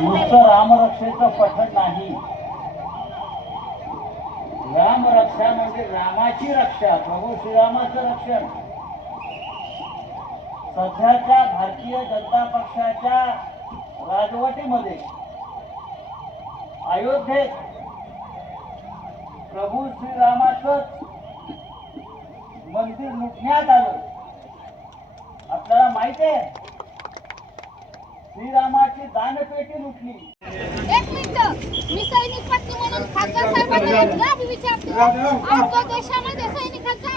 नुसतं रामरक्षेचं पठण नाही, रामरक्षा म्हणजे रामाची रक्षा, प्रभू श्रीरामाचं रक्षण. सध्याच्या भारतीय जनता पक्षाच्या राजवटीमध्ये अयोध्येत प्रभू श्रीरामाचं मंदिर लुटण्यात आलं. आपल्याला माहिती आहे, श्रीरामाची दानपेटी लुटली. एक मिनिट, मी सैनिक पत्नी म्हणून खासदार साहेबांना विचारते, आमच्या देशामध्ये सैनिकांचा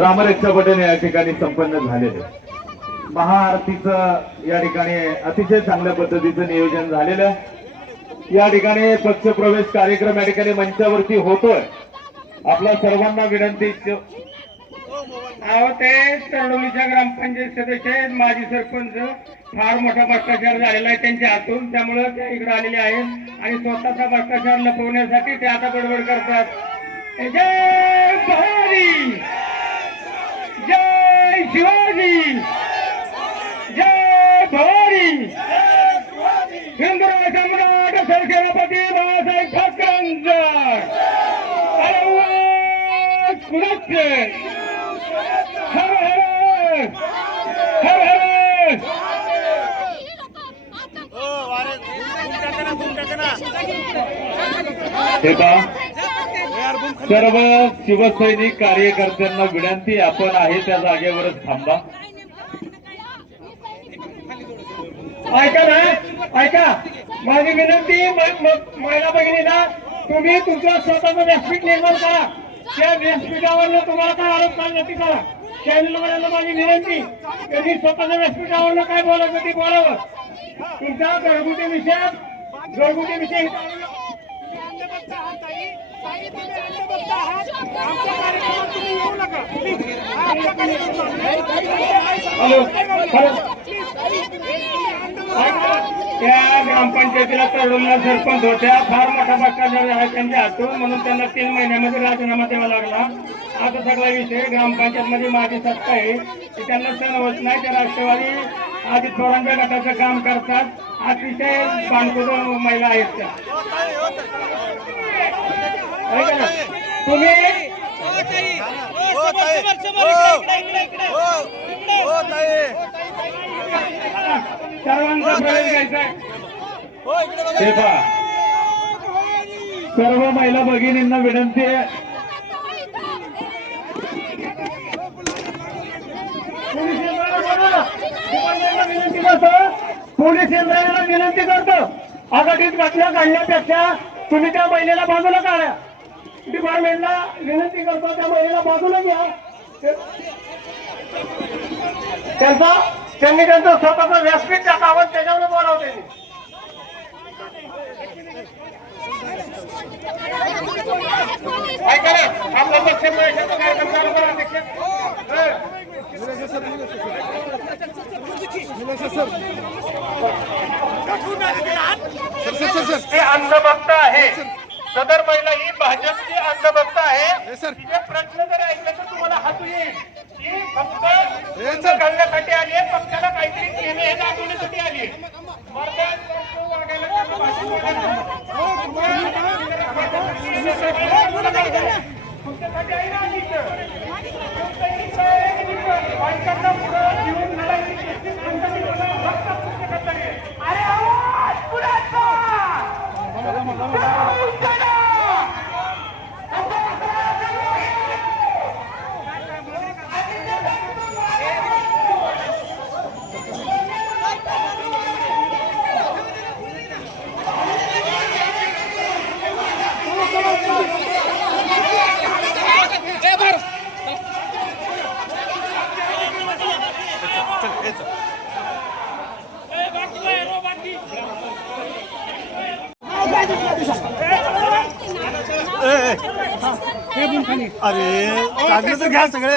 रामरक्षा पठण या ठिकाणी संपन्न झालेले. महाआरतीचं या ठिकाणी अतिशय चांगल्या पद्धतीचं नियोजन झालेलं. या ठिकाणी पक्षप्रवेश कार्यक्रम या ठिकाणी मंचावरती होतोय. आपल्या सर्वांना विनंती, ते तळोलीच्या ग्रामपंचायत सदस्य माजी सरपंच फार मोठा भ्रष्टाचार झालेला आहे त्यांच्या हातून, त्यामुळे ते इकडे आलेले आहेत आणि स्वतःचा भ्रष्टाचार लपवण्यासाठी ते आता बडबड करतात. जय भवानी, जय शिवाजी, जय भवानी, हिंदुराव सम्राट सरसेनापती बाळासाहेब ठाकरेंचा हर हर हर हर. सर्व शिवसैनिक कार्यकर्त्यांना विनंती, आपण आहे त्या जागेवरच थांबा. ऐका ना, ऐका माझी विनंती, महिला भगिनीला, तुम्ही तुमचा स्वतःचा व्यासपीठ निर्माण करा. त्या व्यासपीठावर तुम्हाला काय आरोप करण्याची करा. चॅनलवाल्यांना माझी विनंती, कधी स्वतःच्या व्यासपीठावर काय बोलायचं ते बोलावं. तुमचा घरगुती विषय त्या ग्रामपंचायतीला तळोलीला सरपंच होत्या, फार मोठा भ्रष्टाचार आहे त्यांच्या हातून, म्हणून त्यांना 3 महिन्यामध्ये राजीनामा द्यावा लागला. आता सगळा विषय ग्रामपंचायत मध्ये माझी सत्ता आहे, ते त्यांना सण होत नाही. त्या राष्ट्रवादी आधी थोरांच्या गटाचं काम करतात, अतिशय बाणकुद महिला आहेत त्या. तुम्ही सर्वांचा प्रवेश घ्यायचा आहे. सर्व महिला भगिनींना विनंती आहे, पोलीस यंत्रणेला विनंती करतो, आघाडीत घटना काढण्यापेक्षा तुम्ही त्या महिलेला बाजूला काढा. डिपार्टमेंटला विनंती करतो, त्या महिलेला बाजूला घ्या. त्यांनी त्यांचं स्वतःचं व्यासपीठ टाकावं, त्याच्यावर बोलावं त्यांनी. ऐका ना, आपला पक्ष कार्यक्रम चालू करा. ते अंधभक्त आहे, सदर महिला ही भाजपची अंधभक्त आहे. तिचे प्रश्न जर ऐकले तर तुम्हाला हसू येईल. की फक्त घालण्यासाठी आली आहे, पक्षाला काहीतरी केले हे दाखवण्यासाठी आली आहे. अरे कागद तर घ्या सगळे.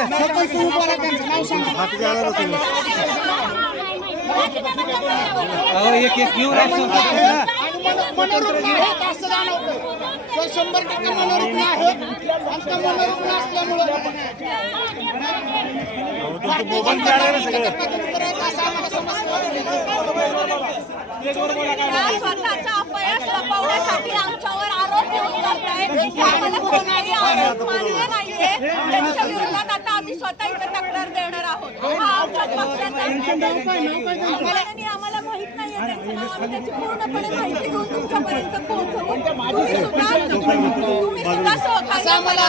एक एक घेऊन 100% मनोरुग्ण आहेत. आमचा मनोरुग्ण असल्यामुळे मोबाईल स्वतःचा अपयश लपवण्यासाठी आमच्यावर आरोप घेऊन करतायत. आम्हाला कोणताही आरोप मान्य नाहीये. त्यांच्या विरोधात आता आम्ही स्वतः इथे तक्रार देणार आहोत. हा आमच्या पक्षाचा आम्हाला माहित नाहीये त्यांचं नाव. आम्ही त्याची पूर्णपणे माहिती घेऊन तुमच्यापर्यंत पोहोचवू. तुम्ही सुद्धा सहकार्य करा.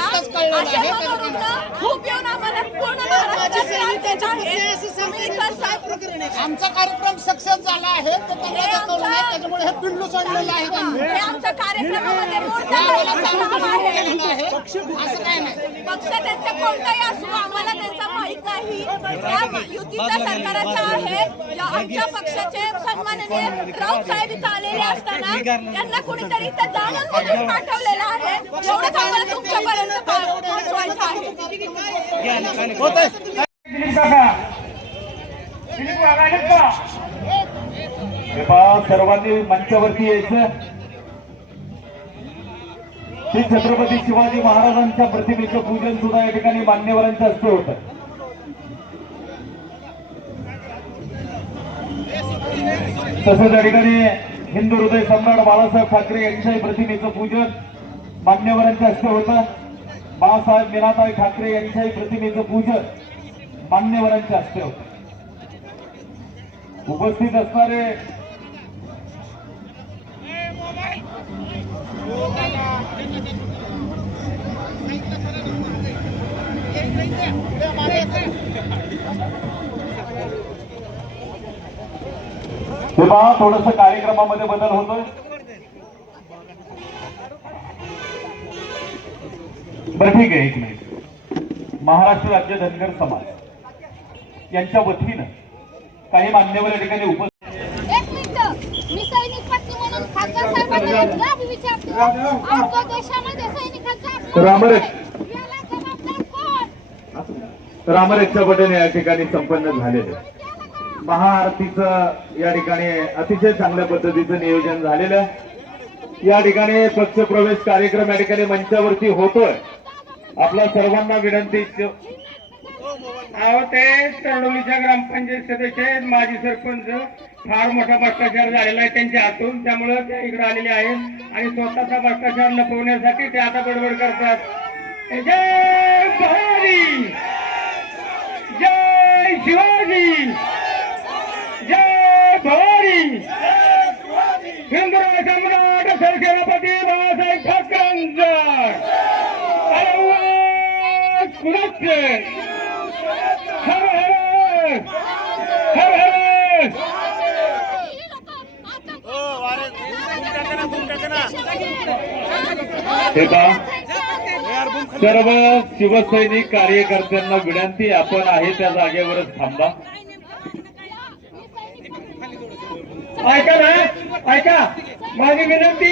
असे मनोरुग्ण खूप येऊन आम्हाला पूर्ण महाराष्ट्रात त्रास देत आहेत. तुम्ही कसं आमचा कार्यक्रम सक्सेस झाला आहे तो त्यांना दाखवलं नाही, त्याच्यामुळे हे पिल्लू सोडलेलं आहे त्यांनी. हे आमच्या कार्यक्रमामध्ये मोठा भाग आहे. असं काय नाही. पक्ष त्यांचा कोणताही असू आम्हाला त्यांचा माहित नाही. या युतीच्या सरकाराचा आहे. या आमच्या पक्षाचे सन्माननीय राऊत साहेब इथं आलेले असताना त्यांना कुणीतरी इथं जाणून बुजून पाठवलेलं आहे. एवढंच आम्हाला तुमच्यापर्यंत पोहोचवायचं आहे. दिलीप काका, दिलीप काका आहेत का? हे पहा, सर्वांनी मंचावरती यायचं. श्री छत्रपती शिवाजी महाराजांच्या प्रतिमेचं पूजन सुद्धा या ठिकाणी मान्यवरांच्या हस्ते होतं. तसंच या ठिकाणी हिंदू हृदय सम्राट बाळासाहेब ठाकरे यांच्याही प्रतिमेचं पूजन मान्यवरांच्या हस्ते होतं. बाळासाहेब मीनाताई ठाकरे यांच्याही प्रतिमेचं पूजन मान्यवरांच्या हस्ते होतं. उपस्थित असणारे हे पहा, थोडस कार्यक्रमामध्ये बदल होतोय. बरं ठीक आहे, एक मिनिट. महाराष्ट्र राज्य धनगर समाज यांच्या वतीनं काही मान्यवर या ठिकाणी उपस्थित. एक मिनिट, मी सैनिक पत्नी म्हणून खासदार साहेबांना एकदा बी विचारते. आमच्या देशामध्ये सैनिकांचा याला जबाबदार कोण? रामरक्षा पठण या ठिकाणी संपन्न झालेलं आहे. महाआरतीचं या ठिकाणी अतिशय चांगल्या पद्धतीचं नियोजन झालेलं आहे. या ठिकाणी पक्षप्रवेश कार्यक्रम या ठिकाणी मंचावरती होतोय. आपल्या सर्वांना विनंती. अहो ते तरडोलीच्या ग्रामपंचायत सदस्य आहेत, माजी सरपंच. फार मोठा भ्रष्टाचार झालेला आहे त्यांच्या हातून, त्यामुळे ते इकडे आलेले आहेत आणि स्वतःचा भ्रष्टाचार लपवण्यासाठी ते आता बडबड करतात. जय भवानी, जय शिवाजी, जय भवानी. हिंदुराय सम्राट सरसेनापती बाळासाहेब ठाकरेंचा कुणाचे हर हर हर हर. हे पहा, सर्व शिवसैनिक कार्यकर्त्यांना विनंती, आपण आहे त्या जागेवरच थांबा. ऐका ना, ऐका माझी विनंती.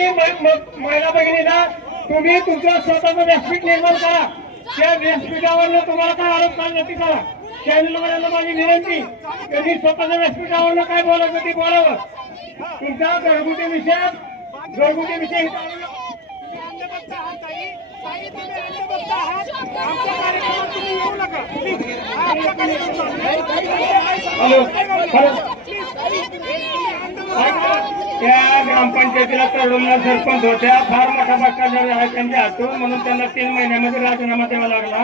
महिला भगिनीला तुम्ही तुमचा स्वतःचा व्यासपीठ निर्माण करा. त्या व्यासपीठावरनं तुम्हाला काय आरोप करण्याची करा. चॅनलवाल्यांना माझी विनंती, कधी स्वतःच्या व्यासपीठावरनं काय बोलायचं ते बोलावं. तुमचा घरगुती विषय त्या ग्रामपंचायतीला तरडोलीला सरपंच होत्या. फार मोठा भ्रष्टाचार आहे त्यांच्या हातून, म्हणून त्यांना 3 महिन्यामध्ये राजीनामा द्यावा लागला.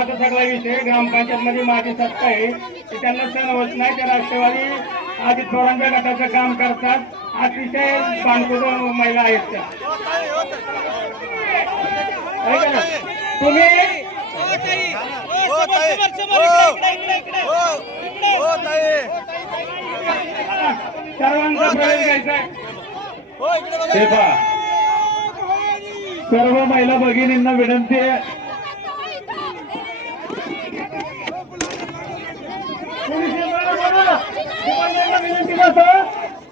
आता सगळा विषय ग्रामपंचायत मध्ये माझी सत्ता आहे ती त्यांना सण होत नाही. त्या राष्ट्रवादी आधी थोरांच्या गटाचं काम करतात. अतिशय बांधकुद महिला आहेत त्या. तुम्ही सर्वांचा प्रवेश घ्यायचा आहे. हे पहा, सर्व महिला भगिनींना विनंती आहे.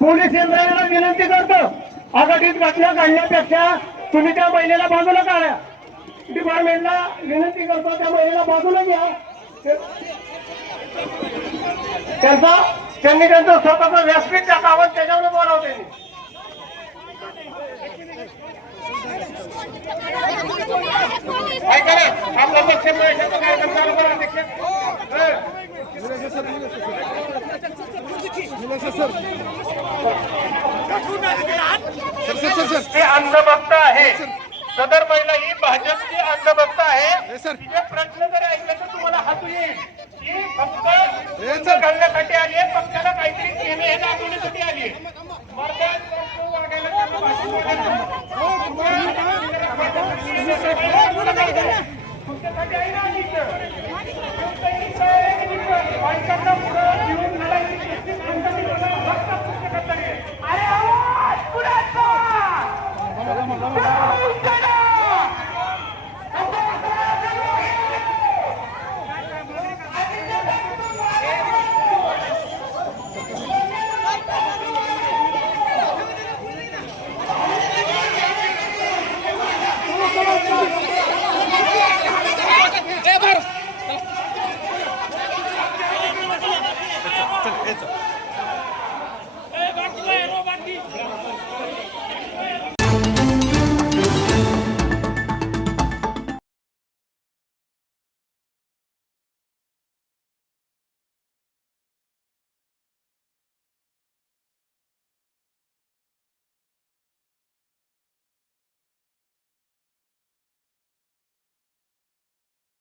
पोलीस यंत्रणेला विनंती करतो, आघाडीत घटना घडण्यापेक्षा तुम्ही त्या महिलेला बाजूला काढा. डिपार्टमेंटला विनंती करतो, त्या महिलेला बाजूला घ्या. त्यांनी त्यांचं स्वतःचं व्यासपीठ टाकावं, त्याच्यावर बोलावं त्यांनी. ऐका ना, आपला पक्ष कार्यक्रम चालू करा. ते अंधभक्त आहे. सदर महिला ही भाजपची अंधभक्त आहे. तिचे प्रश्न जरी ऐकले तर तुम्हाला हसू येईल. ही फक्त घालण्यासाठी आली आहे, पक्षाला काहीतरी केले हे दाखवण्यासाठी आली आहे. तुमच्यासाठी आहे ना